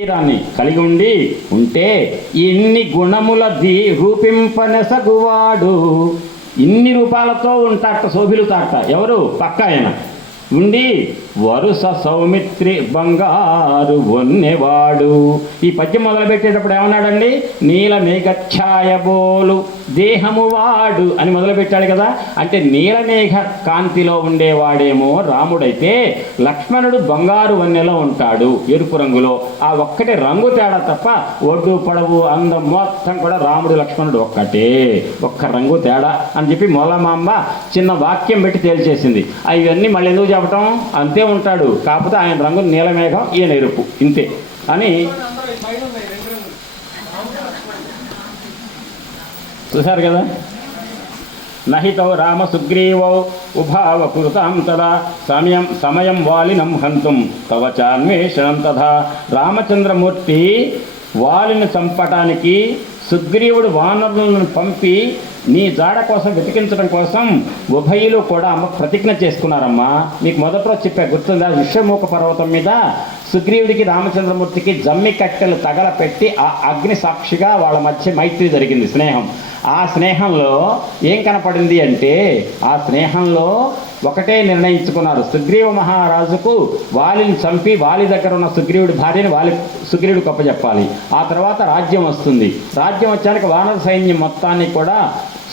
శరీరాన్ని కలిగి ఉంటే ఇన్ని గుణముల రూపింపనెసగువాడు. ఇన్ని రూపాలతో ఉంటాట, శోభిలుతాట. ఎవరు? పక్క ఆయన ఉండి వరుస సౌమిత్రి బంగారు వన్నెవాడు. ఈ పద్యం మొదలుపెట్టేటప్పుడు ఏమన్నాడండి? నీల మేఘఛాయబోలు దేహము వాడు అని మొదలుపెట్టాడు కదా. అంటే నీలమేఘ కాంతిలో ఉండేవాడేమో రాముడైతే, లక్ష్మణుడు బంగారు వన్నెలో ఉంటాడు, ఎరుపు రంగులో. ఆ ఒక్కటే రంగు తేడా తప్ప ఒడ్డు పొడవు అందం మొత్తం కూడా రాముడు లక్ష్మణుడు ఒక్క రంగు తేడా అని చెప్పి మూలమాంబ చిన్న వాక్యం పెట్టి తేల్చేసింది. ఇవన్నీ మళ్ళీ ఎందుకు చెప్పటం? అంతే ఉంటాడు, కాకపోతే ఆయన రంగు నీలమేఘం, ఈయన ఎరుపు, ఇంతే అని చూశారు కదా. నహితో రామ సుగ్రీవౌ ఉభావ కురుతాం తదా సమయం వాలినం హంతుం తవ చాన్వేషణం తథా. రామచంద్రమూర్తి వాలిని చంపటానికి సుగ్రీవుడు వానరులను పంపి నీ జాడ కోసం వెతికించడం కోసం ఉభయులు కూడా ప్రతిజ్ఞ చేసుకున్నారమ్మా. మీకు మొదట్లో చెప్పా, గుర్తుందా? విశ్వముఖ పర్వతం మీద సుగ్రీవుడికి రామచంద్రమూర్తికి జమ్మి కట్టెలు తగలపెట్టి ఆ అగ్ని సాక్షిగా వాళ్ళ మధ్య మైత్రి జరిగింది, స్నేహం. ఆ స్నేహంలో ఏం కనపడింది అంటే, ఆ స్నేహంలో ఒకటే నిర్ణయించుకున్నారు. సుగ్రీవ మహారాజుకు వాలిని చంపి వాలి దగ్గర ఉన్న సుగ్రీవుడి భార్యని సుగ్రీవుడికి అప్పచెప్పాలి. ఆ తర్వాత రాజ్యం వస్తుంది. రాజ్యం వచ్చాక వానర సైన్యం మొత్తాన్ని కూడా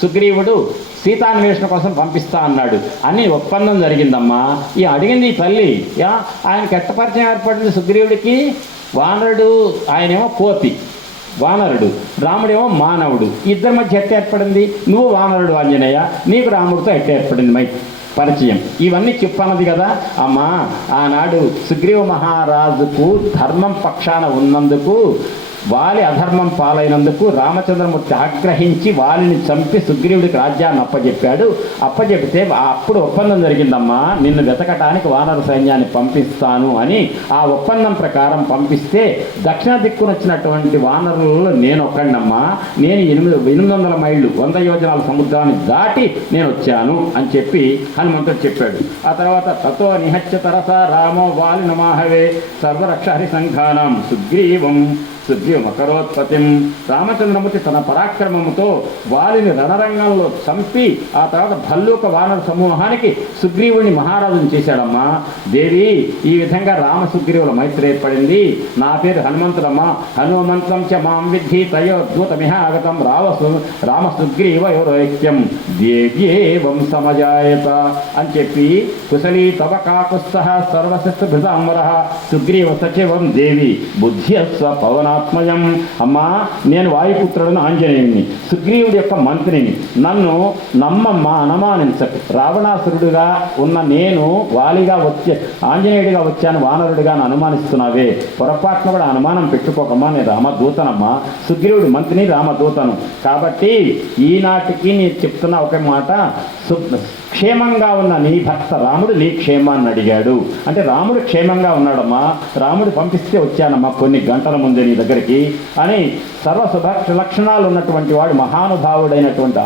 సుగ్రీవుడు సీతాన్వేషణ కోసం పంపిస్తా అన్నాడు అని ఒప్పందం జరిగిందమ్మా. ఈ అడిగింది ఈ తల్లి. ఆయనకి ఎట్ట పరిచయం ఏర్పడింది సుగ్రీవుడికి? వానరుడు ఆయనేమో కోతి వానరుడు, రాముడేమో మానవుడు. ఇద్దరి మధ్య ఎట్ట ఏర్పడింది? నువ్వు వానరుడు ఆంజనేయ, నీకు రాముడితో ఎట్ట ఏర్పడింది పరిచయం? ఇవన్నీ చెప్పన్నది కదా అమ్మా. ఆనాడు సుగ్రీవ మహారాజుకు ధర్మం పక్షాన ఉన్నందుకు, వాలి అధర్మం పాలైనందుకు రామచంద్రమూర్తి ఆగ్రహించి వాలిని చంపి సుగ్రీవుడికి రాజ్యాన్ని అప్పచెప్పాడు. అప్పచెప్తే అప్పుడు ఒప్పందం జరిగిందమ్మా, నిన్ను వెతకటానికి వానర సైన్యాన్ని పంపిస్తాను అని. ఆ ఒప్పందం ప్రకారం పంపిస్తే దక్షిణ దిక్కునొచ్చినటువంటి వానరులలో నేను ఒక్కడినమ్మా. నేను 800 మైళ్ళు 100 యోజనాల సముద్రాన్ని దాటి నేను వచ్చాను అని చెప్పి హనుమంతుడు చెప్పాడు. ఆ తర్వాత తతో నిహత్య తరస రామో వాలి నమాహవే సర్వరక్ష హరి సంఘానం సుగ్రీవం మకరోత్పత్తిం. రామచంద్రమూర్తి తన పరాక్రమముతో వాలిని రణరంగంలో చంపి ఆ తర్వాత భల్లూక వానర సమూహానికి సుగ్రీవుని మహారాజుని చేశాడమ్మా. దేవి, ఈ విధంగా రామ సుగ్రీవుల మైత్రి ఏర్పడింది. నా పేరు హనుమంతుడమ్మా. హనుమంతం చ మాం విద్ధి తయోద్భూతమిహ ఆగతం రామ సుగ్రీవయోరైక్యం దేవ్యేవం సమజాయత అని చెప్పి కుశలీ తవ కాకుత్సహ సర్వశస్త్రభృతాంబర సుగ్రీవ సచివం దేవి బుద్ధ్యస్వ పవన ఆత్మయం. అమ్మా, నేను వాయుపుత్రుడును, ఆంజనేయుని, సుగ్రీవుడి యొక్క మంత్రిని. నన్ను నమ్మమ్మా, అనుమానించకు. రావణాసురుడుగా ఉన్న నేను వాలిగా ఆంజనేయుడిగా వచ్చాను, వానరుడిగా అనుమానిస్తున్నావే. పొరపాటున కూడా అనుమానం పెట్టుకోకమ్మా, నేను రామదూతనమ్మా. సుగ్రీవుడి మంత్రిని, రామదూతను. కాబట్టి ఈనాటికి నేను చెప్తున్న ఒక మాట, క్షేమంగా ఉన్న నీ భక్త రాముడు నీ క్షేమాన్ని అడిగాడు. అంటే రాముడు క్షేమంగా ఉన్నాడమ్మా, రాముడు పంపిస్తే వచ్చానమ్మా కొన్ని గంటల ముందే నీ దగ్గరికి అని. సర్వశుభ లక్షణాలు ఉన్నటువంటి వాడు మహానుభావుడైనటువంటి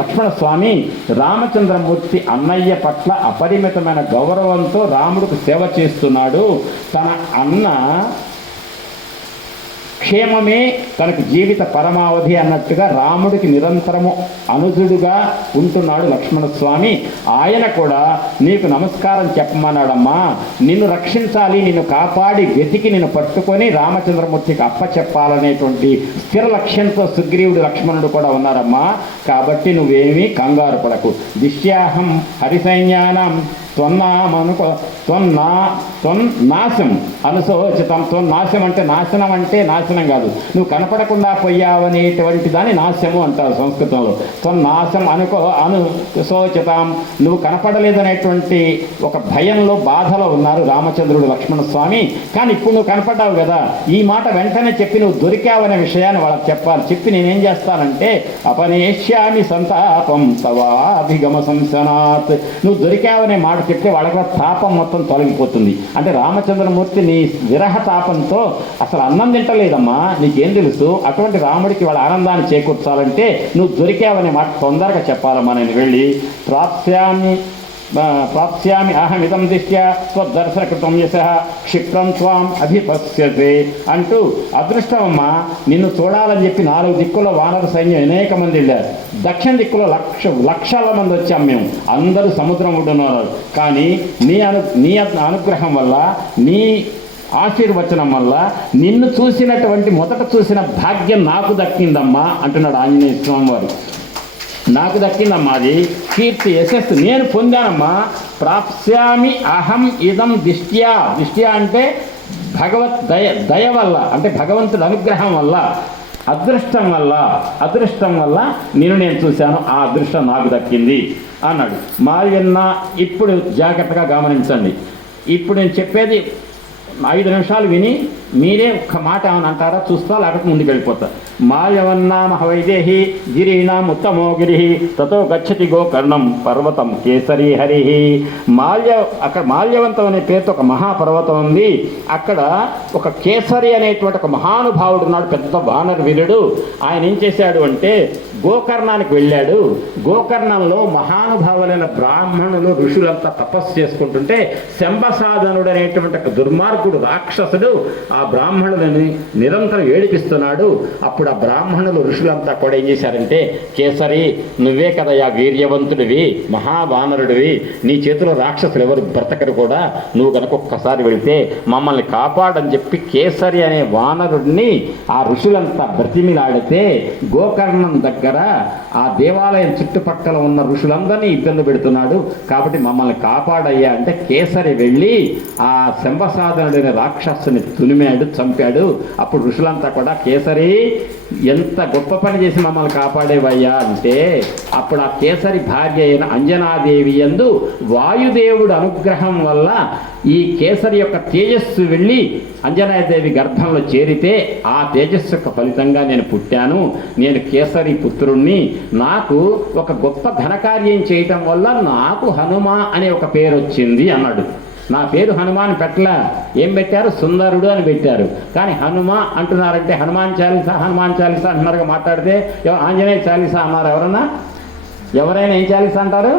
లక్ష్మణ స్వామి రామచంద్రమూర్తి అన్నయ్య పట్ల అపరిమితమైన గౌరవంతో రాముడికి సేవ చేస్తున్నాడు. తన అన్న క్షేమమే తనకు జీవిత పరమావధి అన్నట్టుగా రాముడికి నిరంతరము అనుజుడుగా ఉంటున్నాడు లక్ష్మణస్వామి. ఆయన కూడా నీకు నమస్కారం చెప్పమన్నాడమ్మా. నిన్ను రక్షించాలి, నిన్ను కాపాడి వెతికి నిన్ను పట్టుకొని రామచంద్రమూర్తికి అప్పచెప్పాలనేటువంటి స్థిర లక్ష్యంతో సుగ్రీవుడు లక్ష్మణుడు కూడా ఉన్నారమ్మా. కాబట్టి నువ్వేమీ కంగారు పడకు. దిశ్యాహం హరిసైన్యానం త్వన్నాశం అనుశోచితం. త్వన్నాశం అంటే నాశనం, అంటే నాశనం కాదు, నువ్వు కనపడకుండా పోయావనేటువంటి దాన్ని నాశము అంటారు సంస్కృతంలో. త్వన్నాశం అనుశోచితం, నువ్వు కనపడలేదనేటువంటి ఒక భయంలో, బాధలో ఉన్నారు రామచంద్రుడు లక్ష్మణస్వామి. కానీ ఇప్పుడు నువ్వు కనపడ్డావు కదా, ఈ మాట వెంటనే చెప్పి నువ్వు దొరికావనే విషయాన్ని వాళ్ళకి చెప్పాలి. చెప్పి నేనేం చేస్తానంటే అపనేష్యామి సంతాపం తవాభిగమ సంశనాత్. నువ్వు దొరికావనే మాట చెప్తే వాళ్ళకి తాపం మొత్తం తొలగిపోతుంది. అంటే రామచంద్రమూర్తి నీ విరహ తాపంతో అసలు అన్నం తింటలేదమ్మా, నీకేం తెలుసు? అటువంటి రాముడికి వాళ్ళ ఆనందాన్ని చేకూర్చాలంటే నువ్వు దొరికావనే మాట తొందరగా చెప్పాలమ్మా. నేను వెళ్ళి ప్రాప్స్యామి ప్రాప్స్యామి అహమిదం దిష్ట్యా స్వదర్శనకృతం యశః క్షిప్రం త్వాం అభిపశ్యతే అంటూ, అదృష్టమమ్మా నిన్ను చూడాలని చెప్పి 4 దిక్కుల వానర సైన్యం అనేక మంది వెళ్ళారు. దక్షిణ దిక్కులో లక్షల మంది వచ్చాం మేము, అందరూ సముద్రం ఒడ్డున్నారు. కానీ నీ అనుగ్రహం వల్ల, నీ ఆశీర్వచనం వల్ల నిన్ను చూసినటువంటి మొదట చూసిన భాగ్యం నాకు దక్కిందమ్మా అంటున్నాడు ఆంజనేయ స్వామి వారు. నాకు దక్కిందమ్మా, అది కీర్తి యశస్సు నేను పొందానమ్మా. ప్రాప్స్యామి అహం ఇదం దిష్ట్యా. దిష్ట్యా అంటే భగవత్ దయ వల్ల, అంటే భగవంతుడి అనుగ్రహం వల్ల, అదృష్టం వల్ల నేను చూశాను, ఆ అదృష్టం నాకు దక్కింది అన్నాడు. మాల్యన్న ఇప్పుడు జాగ్రత్తగా గమనించండి. ఇప్పుడు నేను చెప్పేది 5 నిమిషాలు విని మీరే ఒక్క మాట ఏమని అంటారా చూస్తా, లేకపోతే ముందుకు వెళ్ళిపోతా. మాల్యవన్నామ వైదేహి గిరీనాం ఉత్తమో గిరి తతో గచ్చతి గోకర్ణం పర్వతం కేసరి హరి. అక్కడ మాల్యవంతం అనే పేరుతో ఒక మహాపర్వతం ఉంది. అక్కడ ఒక కేసరి అనేటువంటి ఒక మహానుభావుడు ఉన్నాడు, పెద్ద వానర వీరుడు. ఆయన ఏం చేశాడు అంటే గోకర్ణానికి వెళ్ళాడు. గోకర్ణంలో మహానుభావులైన బ్రాహ్మణులు ఋషులంతా తపస్సు చేసుకుంటుంటే శంబసాధనుడు అనేటువంటి ఒక దుర్మార్గుడు రాక్షసుడు ఆ బ్రాహ్మణులని నిరంతరం ఏడిపిస్తున్నాడు. అప్పుడు ఆ బ్రాహ్మణులు ఋషులంతా కూడా ఏం చేశారంటే, కేసరి నువ్వే కదయా వీర్యవంతుడివి, మహావానరుడివి, నీ చేతిలో రాక్షసులు ఎవరు బ్రతకరు కూడా, నువ్వు కనుక ఒక్కసారి వెళితే మమ్మల్ని కాపాడని చెప్పి కేసరి అనే వానరుడిని ఆ ఋషులంతా బ్రతిమిలాడితే గోకర్ణం దగ్గర ఆ దేవాలయం చుట్టుపక్కల ఉన్న ఋషులందరినీ ఇబ్బంది పెడుతున్నాడు, కాబట్టి మమ్మల్ని కాపాడయ్యా అంటే కేసరి వెళ్ళి ఆ శంబసాధనుడైన రాక్షసుని తునిమాడు, చంపాడు. అప్పుడు ఋషులంతా కూడా కేసరి ఎంత గొప్ప పని చేసి మమ్మల్ని కాపాడేవయ్యా అంటే, అప్పుడు ఆ కేసరి భార్య అయిన అంజనాదేవి యందు వాయుదేవుడు అనుగ్రహం వల్ల ఈ కేసరి యొక్క తేజస్సు వెళ్ళి అంజనాదేవి గర్భంలో చేరితే ఆ తేజస్సు యొక్క ఫలితంగా నేను పుట్టాను, నేను కేసరి పుత్రుణ్ణి, నాకు ఒక గొప్ప ఘనకార్యం చేయటం వల్ల నాకు హనుమ అనే ఒక పేరు వచ్చింది అన్నాడు. నా పేరు హనుమాన్ పెట్టలా, ఏం పెట్టారు, సుందరుడు అని పెట్టారు. కానీ హనుమ అంటున్నారంటే హనుమాన్ చాలీసా అంటున్నారుగా. మాట్లాడితే ఆంజనేయ చాలీసా అన్నారు. ఎవరైనా ఏం చాలీసా అంటారు?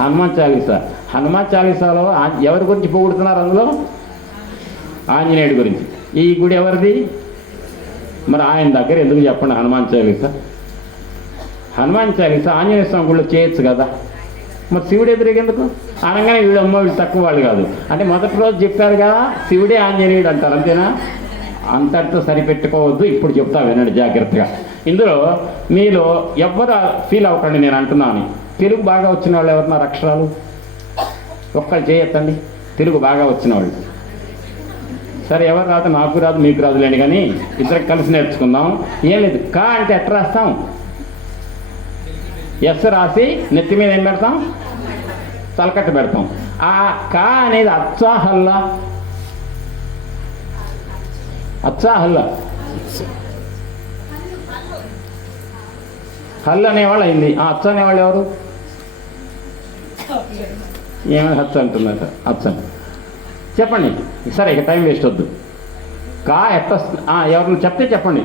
హనుమాన్ చాలీసా. హనుమాన్ చాలీసాలో ఎవరి గురించి పొగుడుతున్నారు? అందులో ఆంజనేయుడి గురించి. ఈ గుడి ఎవరిది? మరి ఆయన దగ్గర ఎందుకు చెప్పండి హనుమాన్ చాలీసా. హనుమాన్ చాలీసా ఆంజనేయ స్వామి గుడిలో చేయొచ్చు కదా, మరి శివుడు ఎదురుగెందుకు అనగానే వీళ్ళు తక్కువ వాళ్ళు కాదు అంటే మొదటి రోజు చెప్పారు కదా శివుడే ఆంజనేయుడు అంటారు, అంతేనా? అంతటితో సరిపెట్టుకోవద్దు. ఇప్పుడు చెప్తా వినండి జాగ్రత్తగా. ఇందులో మీలో ఎవ్వరు ఫీల్ అవ్వకండి, నేను అంటున్నాను. తెలుగు బాగా వచ్చిన వాళ్ళు ఎవరున్నారు? అక్షరాలు ఒక్కళ్ళు చేయొద్దండి. తెలుగు బాగా వచ్చిన వాళ్ళు. సరే, ఎవరు రాదు, నాకు రాదు మీకు రాదులేండి, కానీ ఇద్దరికి కలిసి నేర్చుకుందాం. ఏం లేదు, కా అంటే ఎట్లా రాస్తాం? ఎస్ రాసి నెత్తి మీద ఏం పెడతాం? తలకట్ట పెడతాం. ఆ కా అనేది అచ్చా హల్లా? అచ్చా హల్లా? హల్లు అనేవాళ్ళు అయింది. అచ్చ అనేవాళ్ళు ఎవరు? ఏమైనా హచ్చ అంటున్నారు. అచ్చ చెప్పండి. సరే, ఇక టైం వేస్ట్ వద్దు. కా ఎట్ట ఎవరు చెప్తే చెప్పండి.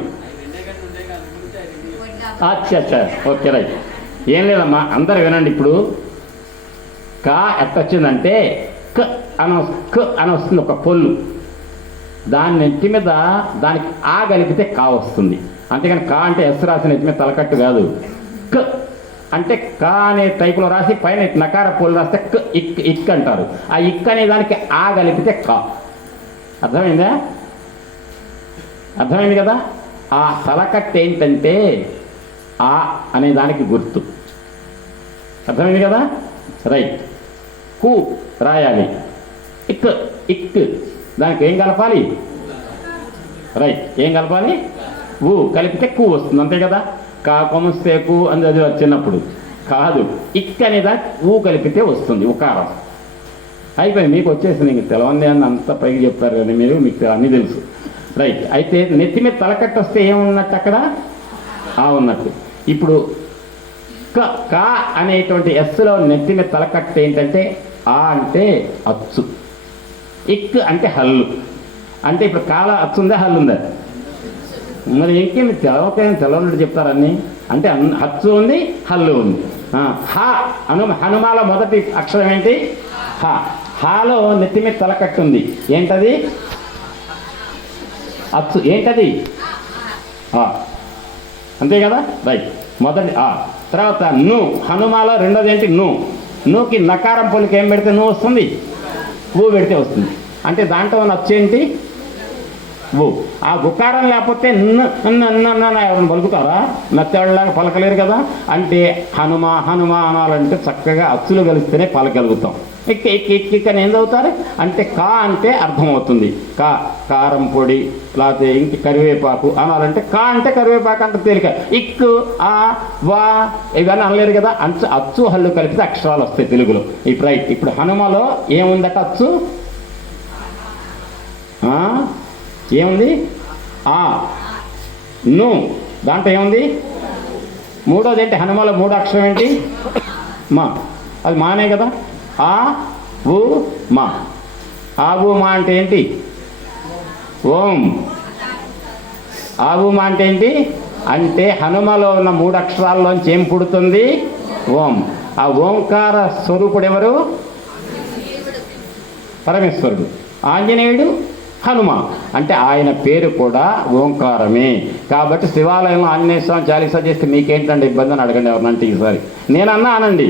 అచ్చా ఓకే రైట్. ఏం లేదమ్మా, అందరు వినండి. ఇప్పుడు కా ఎట్టొచ్చిందంటే క అని వస్తుంది, ఒక పొల్లు. దాని నెత్తి మీద దానికి ఆ కలిపితే కా వస్తుంది. అంతేగాని కా అంటే ఎస్ రాసి నెత్తి మీద తలకట్టు కాదు. క అంటే కా అనే టైపులో రాసి పైన నకార పొల్లు రాస్తే క ఇక్ అంటారు. ఆ ఇక్ అనే దానికి ఆ కలిపితే కా. అర్థమైందా? అర్థమైంది కదా? ఆ తలకట్టు ఏంటంటే ఆ అనే దానికి గుర్తు. అర్థమైంది కదా? రైట్. కు రాయాలి. ఇక్ దానికి ఏం కలపాలి? రైట్, ఏం కలపాలి? ఊ కలిపితే కు వస్తుంది, అంతే కదా? కా కొమస్తే కు అని అది వచ్చినప్పుడు కాదు. ఇక్ అనే దానికి ఊ కలిపితే వస్తుంది, ఉకారం. అయిపోయింది, మీకు వచ్చేసింది. ఇంక తెలవంది అని అంత పైకి చెప్పారు కదా మీరు, మీకు అన్నీ తెలుసు. రైట్. అయితే నెత్తి మీద తలకట్టు వస్తే ఏమున్నట్టు అక్కడ? ఆ ఉన్నట్టు. ఇప్పుడు కా అనేటువంటి ఎస్లో నెత్తి మీద తలకట్టు ఏంటంటే ఆ అంటే అచ్చు, ఇక్ అంటే హల్లు. అంటే ఇప్పుడు కాల అచ్చు ఉందా, హల్లు ఉందా? మరి ఇంకేమి తెలవన్నట్టు చెప్తారన్నీ. అంటే అచ్చు ఉంది, హల్లు ఉంది. హ హనుమాల మొదటి అక్షరం ఏంటి? హ. హాలో నెత్తి మీద తలకట్టు ఉంది, ఏంటది? అచ్చు. ఏంటది? అంతే కదా, రైట్. మొదటి ఆ. తర్వాత ను. హనుమాలో రెండోది ఏంటి? ను. నుకి నకారం పొలికి ఏం పెడితే ను వస్తుంది? ఊ పెడితే వస్తుంది. అంటే దాంట్లో ఉన్న అచ్చు ఏంటి? ఊ. ఆ ఉకారం లేకపోతే ఎవరిని పలుకుతారా? మెత్తేళ్ళలాగా పలకలేరు కదా. అంటే హనుమ హనుమ అనాలంటే చక్కగా అచ్చులు కలిస్తేనే పలకగలుగుతాం. ఇక్క ఇక్క ఇక్క ఏం చదువుతారు అంటే కా అంటే అర్థమవుతుంది. కారం పొడి లేకపోతే ఇంక కరివేపాకు అనాలంటే కా అంటే కరివేపాకు అంటే తేలిక. ఇక్కు ఆ వా ఇవన్నీ అనలేరు కదా. అచ్చు హల్లు కలిపితే అక్షరాలు వస్తాయి తెలుగులో. ఇప్పుడు రైట్. ఇప్పుడు హనుమలో ఏముందట? అచ్చు ఏముంది? ఆ ను. దాంట్లో ఏముంది? మూడోది ఏంటి? హనుమలో మూడో అక్షరం ఏంటి? మా. అది మానే కదా. ఆ ఊ మా. ఆ ఊ మా అంటే ఏంటి? ఓం. ఆ ఊ మా అంటే ఏంటి? అంటే హనుమలో ఉన్న మూడు అక్షరాల్లోంచి ఏం పుడుతుంది? ఓం. ఆ ఓంకార స్వరూపుడు ఎవరు? పరమేశ్వరుడు. ఆంజనేయుడు హనుమ. అంటే ఆయన పేరు కూడా ఓంకారమే. కాబట్టి శివాలయంలో ఆంజనేయ స్వామి చాలీసా చేస్తే మీకేంటండి ఇబ్బంది అని అడగండి ఎవరినంటే ఈసారి. నేనన్నా అనండి,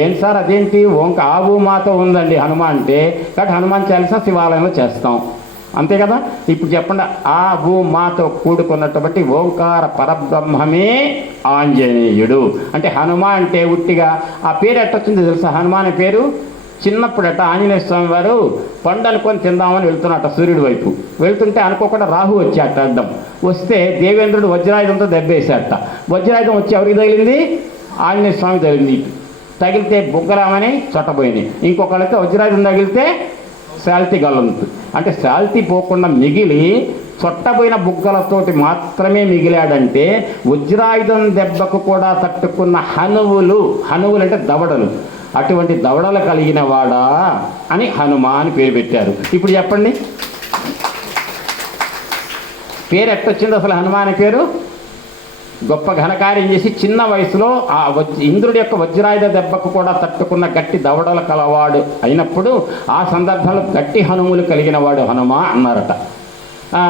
ఏంటి సార్ అదేంటి ఆవు మాతో ఉందండి హనుమ అంటే. కాబట్టి హనుమాన్ చాలీసా శివాలయంలో చేస్తాం, అంతే కదా. ఇప్పుడు చెప్పండి, ఆ ఊ మాతో కూడుకున్నటువంటి ఓంకార పరబ్రహ్మమే ఆంజనేయుడు. అంటే హనుమ అంటే ఉట్టిగా ఆ పేరు ఎట్టొచ్చిందో తెలుసా? హనుమ అనే పేరు చిన్నప్పుడట ఆంజనేయ స్వామి వారు పండు అనుకొని తిందామని వెళ్తున్నట్ట సూర్యుడి వైపు. వెళ్తుంటే అనుకోకుండా రాహు వచ్చాట అడ్డం. వస్తే దేవేంద్రుడు వజ్రాయుధంతో దెబ్బేశాట. వజ్రాయుధం వచ్చి ఎవరికి తగిలింది? ఆంజనేయ స్వామి తగిలింది. తగిలితే బుగ్గరామని చొట్టబోయింది. ఇంకొకళ్ళైతే వజ్రాయుధం తగిలితే శాల్తీ గల్లంతు. అంటే శాల్తీ పోకుండా మిగిలి చొట్టబోయిన బుగ్గలతోటి మాత్రమే మిగిలాడంటే వజ్రాయుధం దెబ్బకు కూడా తట్టుకున్న హనువులు అంటే దవడలు, అటువంటి దవడలు కలిగిన వాడా అని హనుమ అని పేరు పెట్టారు. ఇప్పుడు చెప్పండి, పేరు ఎట్టొచ్చింది అసలు? హనుమ అనే పేరు గొప్ప ఘనకార్యం చేసి చిన్న వయసులో ఆ ఇంద్రుడి యొక్క వజ్రాయుధ దెబ్బకు కూడా తట్టుకున్న గట్టి దవడలు కలవాడు అయినప్పుడు ఆ సందర్భంలో గట్టి హనుములు కలిగిన వాడు హనుమ అన్నారట.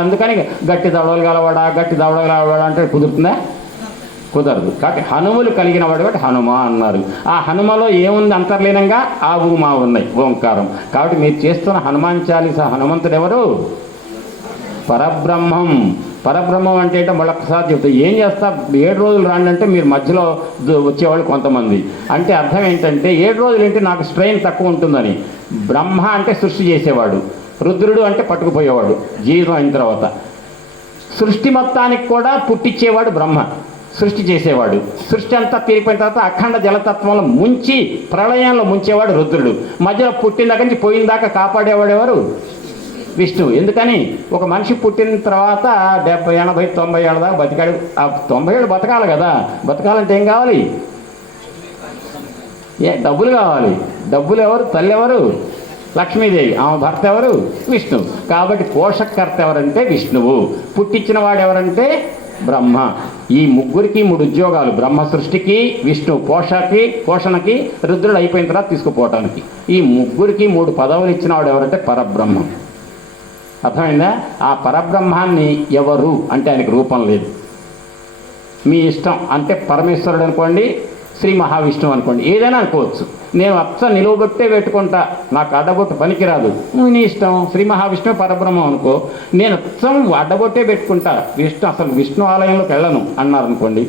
అందుకని గట్టి దవడలు కలవాడా అంటే కుదురుతుందా? కుదరదు. కాబట్టి హనుములు కలిగిన వాడు కాబట్టి హనుమ అన్నారు. ఆ హనుమలో ఏముంది? అంతర్లీనంగా ఆ ఊ మా ఉన్నాయి, ఓంకారం. కాబట్టి మీరు చేస్తున్న హనుమాన్ చాలీసా హనుమంతుడు ఎవరు? పరబ్రహ్మం. పరబ్రహ్మం అంటే ఏంటో మళ్ళొక్కసారి చెప్తారు. ఏం చేస్తా 7 రోజులు రాండి అంటే మీరు మధ్యలో వచ్చేవాళ్ళు కొంతమంది. అంటే అర్థం ఏంటంటే 7 రోజులు ఏంటి నాకు స్ట్రెయిన్ తక్కువ ఉంటుందని. బ్రహ్మ అంటే సృష్టి చేసేవాడు, రుద్రుడు అంటే పట్టుకుపోయేవాడు జీవితం అయిన తర్వాత. సృష్టి మొత్తానికి కూడా పుట్టించేవాడు బ్రహ్మ, సృష్టి చేసేవాడు. సృష్టి అంతా తీరిపోయిన తర్వాత అఖండ జలతత్వంలో ముంచి ప్రళయంలో ముంచేవాడు రుద్రుడు. మధ్యలో పుట్టిన దగ్గర నుంచి పోయిన దాకా కాపాడేవాడు ఎవరు? విష్ణువు. ఎందుకని ఒక మనిషి పుట్టిన తర్వాత 70, 80, 90 ఏళ్ళ దాకా బతికాడు. ఆ 90 ఏళ్ళు బతకాలి కదా. బతకాలంటే ఏం కావాలి? డబ్బులు కావాలి. డబ్బులు ఎవరు? తల్లి ఎవరు? లక్ష్మీదేవి. ఆమె భర్త ఎవరు? విష్ణువు. కాబట్టి పోషకర్త ఎవరంటే విష్ణువు. పుట్టించిన వాడు ఎవరంటే బ్రహ్మ. ఈ ముగ్గురికి 3 ఉద్యోగాలు: బ్రహ్మ సృష్టికి, విష్ణు పోషణకి, రుద్రుడు అయిపోయిన తర్వాత తీసుకుపోవటానికి. ఈ ముగ్గురికి 3 పదవులు ఇచ్చిన వాడు ఎవరంటే పరబ్రహ్మం. అర్థమైందా? ఆ పరబ్రహ్మాన్ని ఎవరు అంటే ఆయనకు రూపం లేదు. మీ ఇష్టం. అంటే పరమేశ్వరుడు అనుకోండి, శ్రీ మహావిష్ణువు అనుకోండి, ఏదైనా అనుకోవచ్చు. నేను నిలువబొట్టే పెట్టుకుంటా, నాకు అడ్డబొట్టు పనికిరాదు, నీ ఇష్టం. శ్రీ మహావిష్ణువు పరబ్రహ్మం అనుకో, నేను అడ్డబొట్టే పెట్టుకుంటా, అసలు విష్ణు ఆలయంలోకి వెళ్ళను అన్నారు అనుకోండి,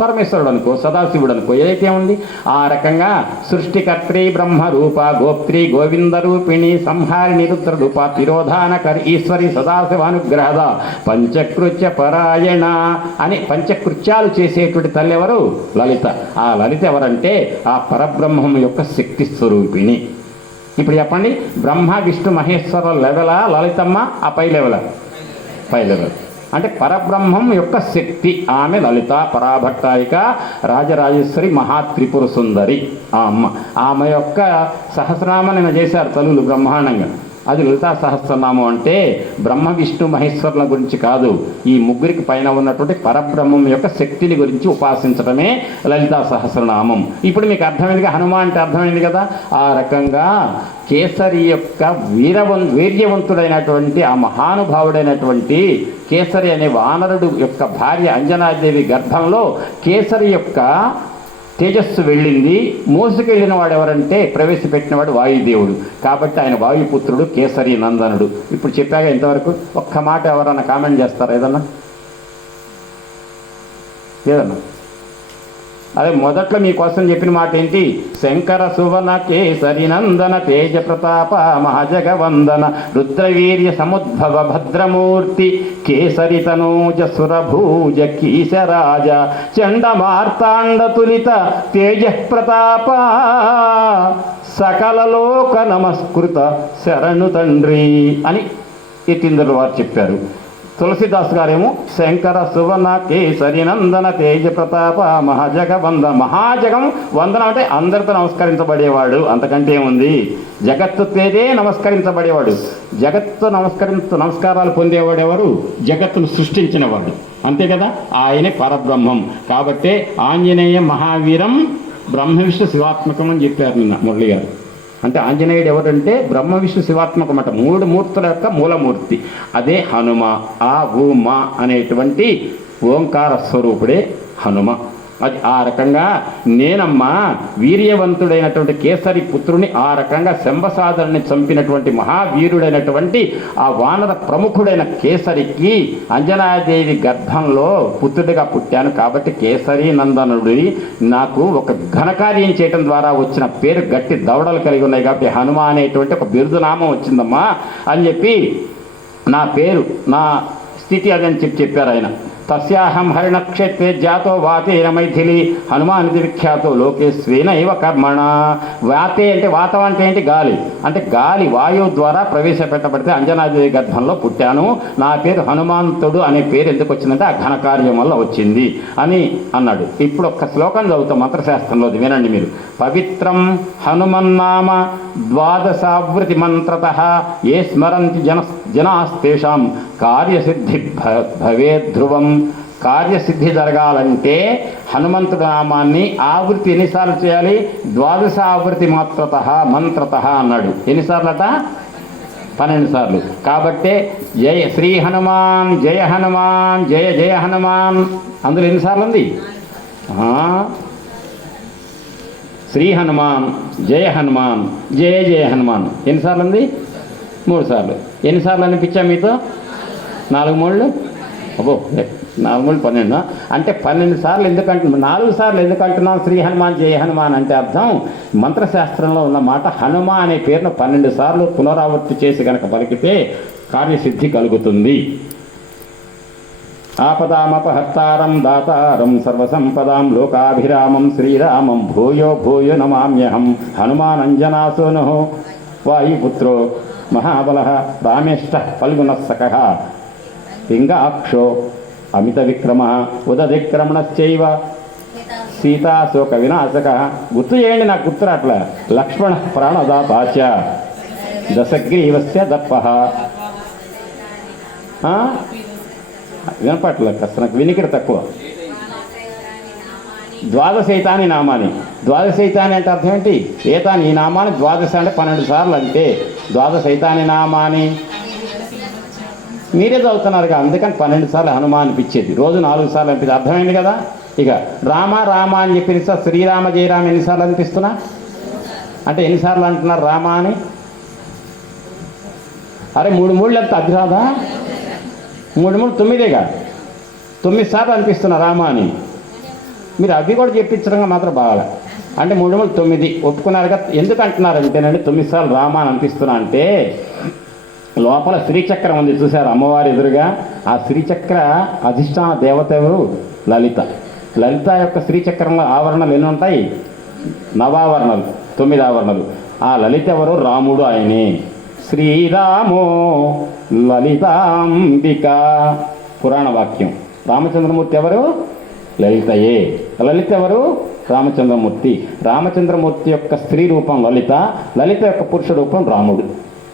పరమేశ్వరుడు అనుకో, సదాశివుడు అనుకో, ఏదైతే ఉంది. ఆ రకంగా సృష్టికర్త్రి బ్రహ్మరూప, గోప్త్రి గోవిందరూపిణి, సంహారిణి రుద్రరూప, తిరోధానకరి ఈశ్వరి సదాశివానుగ్రహద, పంచకృత్య పరాయణ అని పంచకృత్యాలు చేసేటువంటి తల్లి ఎవరు? లలిత. ఆ లలిత ఎవరంటే ఆ పరబ్రహ్మం యొక్క శక్తి స్వరూపిణి. ఇప్పుడు చెప్పండి, బ్రహ్మ విష్ణు మహేశ్వర లెవెలా లలితమ్మ? ఆ పై లెవెలా? పై లెవెల్. అంటే పరబ్రహ్మం యొక్క శక్తి ఆమె లలిత పరాభట్టాయిక రాజరాజేశ్వరి మహాత్రిపుర సుందరి ఆ అమ్మ. ఆమె యొక్క సహస్రనామ నేను చేశారు తల్లులు బ్రహ్మాండంగా. అది లలితా సహస్రనామం. అంటే బ్రహ్మ విష్ణు మహేశ్వరుల గురించి కాదు, ఈ ముగ్గురికి పైన ఉన్నటువంటి పరబ్రహ్మం యొక్క శక్తిని గురించి ఉపాసించడమే లలితా సహస్రనామం. ఇప్పుడు మీకు అర్థమైందిగా, హనుమ అంటే అర్థమైంది కదా. ఆ రకంగా కేసరి యొక్క వీర్యవంతుడైనటువంటి ఆ మహానుభావుడైనటువంటి కేసరి అనే వానరుడు యొక్క భార్య అంజనాదేవి గర్భంలో కేసరి యొక్క తేజస్సు వెళ్ళింది. మోసుకెళ్ళిన వాడు ఎవరంటే ప్రవేశపెట్టినవాడు వాయుదేవుడు. కాబట్టి ఆయన వాయుపుత్రుడు కేసరి నందనుడు. ఇప్పుడు చెప్పాక ఇంతవరకు ఒక్క మాట ఎవరన్నా కామెంట్ చేస్తారా? ఏదన్నా అదే మొదట్లో మీకోసం చెప్పిన మాట ఏంటి? శంకర సువన కేసరి నందన తేజ ప్రతాప మహాజగవందన రుద్రవీర్య సముద్భవ భద్రమూర్తి కేసరి తనూజ సురభూజ కీశరాజ చండ మార్తాండ తులిత తేజ ప్రతాప సకల లోక నమస్కృత శరణు తండ్రి అని యతీంద్రుల వారు చెప్పారు. తులసిదాస్ గారేమో శంకర సువన కేసరి నందన తేజ ప్రతాప మహాజగవందన. మహాజగం వందనం అంటే అందరితో నమస్కరించబడేవాడు, అంతకంటే ఏముంది? జగత్తు తేజే నమస్కరించబడేవాడు. జగత్తు నమస్కారాలు పొందేవాడు ఎవరు? జగత్తును సృష్టించినవాడు, అంతే కదా. ఆయనే పరబ్రహ్మం. కాబట్టే ఆంజనేయ మహావీరం బ్రహ్మ విష్ణు శివాత్మకం అని చెప్పారు నిన్న మురళి గారు. అంటే ఆంజనేయుడు ఎవరంటే బ్రహ్మ విష్ణు శివాత్మకం అంట, మూడు మూర్తుల యొక్క మూలమూర్తి. అదే హనుమ. ఆ ఉమ అనేటువంటి ఓంకార స్వరూపుడే హనుమ. అది ఆ రకంగా నేనమ్మా వీర్యవంతుడైనటువంటి కేసరి పుత్రుని, ఆ రకంగా శంబసాదరుని చంపినటువంటి మహావీరుడైనటువంటి ఆ వానర ప్రముఖుడైన కేసరికి అంజనాదేవి గర్భంలో పుత్రుడిగా పుట్టాను. కాబట్టి కేసరి నందనుడి నాకు ఒక ఘనకార్యం చేయటం ద్వారా వచ్చిన పేరు గట్టి దవడలు కలిగి ఉన్నాయి. కాబట్టి హనుమ అనేటువంటి ఒక బిరుదునామం వచ్చిందమ్మా అని చెప్పి నా పేరు, నా స్థితి అదని చెప్పారు ఆయన. తస్యాహం హరిణక్షేత్రే జాతో వాతేన మైథిలి హనుమానిది విఖ్యాతో లోకేశ్వేన ఇవ కర్మణ. వాతే అంటే వాతం అంటే ఏంటి? గాలి. అంటే గాలి వాయువు ద్వారా ప్రవేశపెట్టబడితే అంజనాదేవి గర్భంలో పుట్టాను. నా పేరు హనుమంతుడు అనే పేరు ఎందుకు వచ్చిందంటే ఆ ఘనకార్యం వల్ల వచ్చింది అని అన్నాడు. ఇప్పుడు ఒక్క శ్లోకం చదువుతాం మంత్రశాస్త్రంలో, వినండి మీరు. పవిత్రం హనుమన్నామ ద్వాదశావృతి మంత్రతః ఏ స్మరంతి జనాస్తేషాం కార్యసిద్ధి భవేద్ధ్రువం. కార్యసిద్ధి జరగాలంటే హనుమంతుడి నామాన్ని ఆవృత్తి ఎన్నిసార్లు చేయాలి? ద్వాదశ ఆవృత్తి మంత్రత అన్నాడు. ఎన్నిసార్లట? 12 సార్లు. కాబట్టే జయ శ్రీ హనుమాన్, జయ హనుమాన్, జయ జయ హనుమాన్ అందులో ఎన్నిసార్లు ఉంది? శ్రీ హనుమాన్, జయ హనుమాన్, జయ జయ హనుమాన్ ఎన్నిసార్లు ఉంది? 3 సార్లు. ఎన్నిసార్లు అనిపించా మీతో? 4 మూళ్ళు అబ్బో 4 మూళ్ళు 12. అంటే 12 సార్లు ఎందుకంటున్నాం? 4 సార్లు ఎందుకంటున్నాం శ్రీ హనుమాన్ జయ హనుమాన్ అంటే అర్థం మంత్రశాస్త్రంలో ఉన్న మాట హనుమ అనే పేరును 12 సార్లు పునరావృత్తి చేసి కనుక పలికితే కార్యసిద్ధి కలుగుతుంది. ఆపదామపహర్తారం దాతారం సర్వసంపదాం లోకాభిరామం శ్రీరామం భూయో భూయో నమామ్యహం హనుమానంజనాసోను వాయుపుత్రో మహాబలః రామేష్ట ఫల్గుణస్సకః పింగాక్షో అమిత విక్రమః ఉదధిక్రమణశ్చైవ సీతాశోక వినాశకః. గుర్తు చేయండి, నాకు గుర్తు రాట్లా. లక్ష్మణ ప్రాణదాతాచ దశగ్రీవస్య దర్పః. వినపట్ల నాకు వినికిడి తక్కువ. ద్వాదశైతాని నామాని. ద్వాదశైతాని అంటే అర్థం ఏంటి? ఏతాని ఈ నామాన్ని ద్వాదశ అంటే 12 సార్లు. అంటే ద్వాదశైతాని నామాని మీరే చదువుతున్నారుగా, అందుకని 12 సార్లు హనుమాన్ అనిపించేది. రోజు 4 సార్లు అనిపించేది. అర్థమైంది కదా. ఇక రామ రామ అని చెప్పి శ్రీరామ జయరామ ఎన్నిసార్లు అనిపిస్తున్నా? అంటే ఎన్నిసార్లు అంటున్నారు రామ అని? అరే 3 మూళ్ళు ఎంత అధిరాదా? 3 మూడు 9గా 9 సార్లు అనిపిస్తున్నా రామ అని. మీరు అవి కూడా చెప్పించడంగా మాత్రం బాగా. అంటే 3 మూడు 9 ఒప్పుకున్నారుగా. ఎందుకు అంటున్నారంటేనండి 9 సార్లు రామ అని అనిపిస్తున్నా అంటే లోపల శ్రీచక్రం ఉంది చూశారు అమ్మవారి ఎదురుగా. ఆ శ్రీచక్ర అధిష్టాన దేవత ఎవరు? లలిత. లలిత యొక్క శ్రీచక్రంలో ఆవరణలు ఎన్ని ఉంటాయి? 9 ఆవరణలు, 9 ఆవరణలు. ఆ లలిత ఎవరు? రాముడు ఆయనే. శ్రీరామో లలితాంబిక పురాణ వాక్యం. రామచంద్రమూర్తి ఎవరు? లలితయే. లలిత ఎవరు? రామచంద్రమూర్తి. రామచంద్రమూర్తి యొక్క స్త్రీ రూపం లలిత, లలిత యొక్క పురుష రూపం రాముడు.